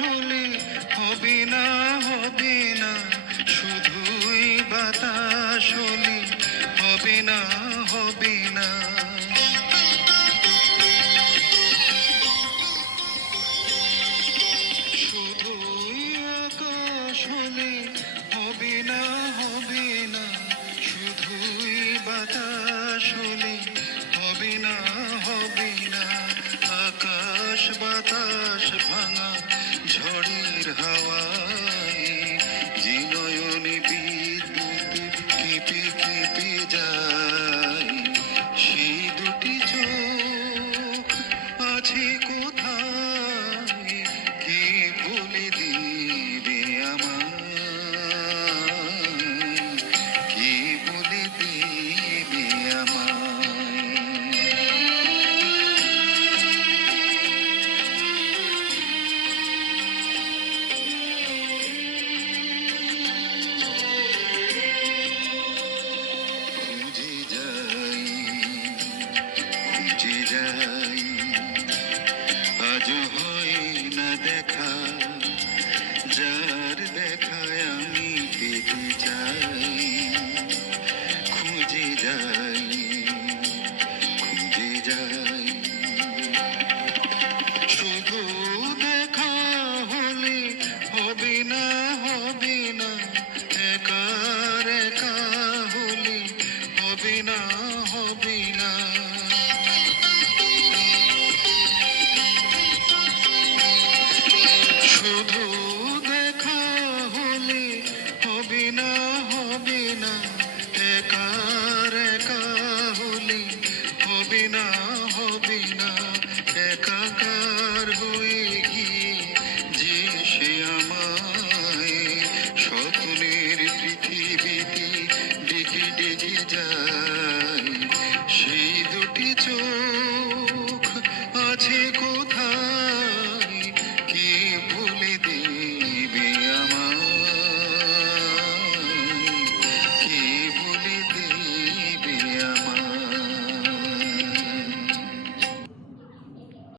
হলে হবে না হবে না, শুধুই বাতাস হলে হবে না হবে না। শুধুই আকাশ হলে হবে না হবে না, শুধুই বাতাস হলে হবে না হবে না। আকাশ বাতাস ভাঙা ঝড়ের হাওয়ায় যে নয়নে বিদ্যুৎ কেঁপে কেঁপে যায়, সেই দুটি চোখ আছে কোথায়? কে বলে দিবে আমায়? কে বলে দিবে আমায়? খুঁজে যাই খুঁজে যাই, আজও হয় না দেখা, যা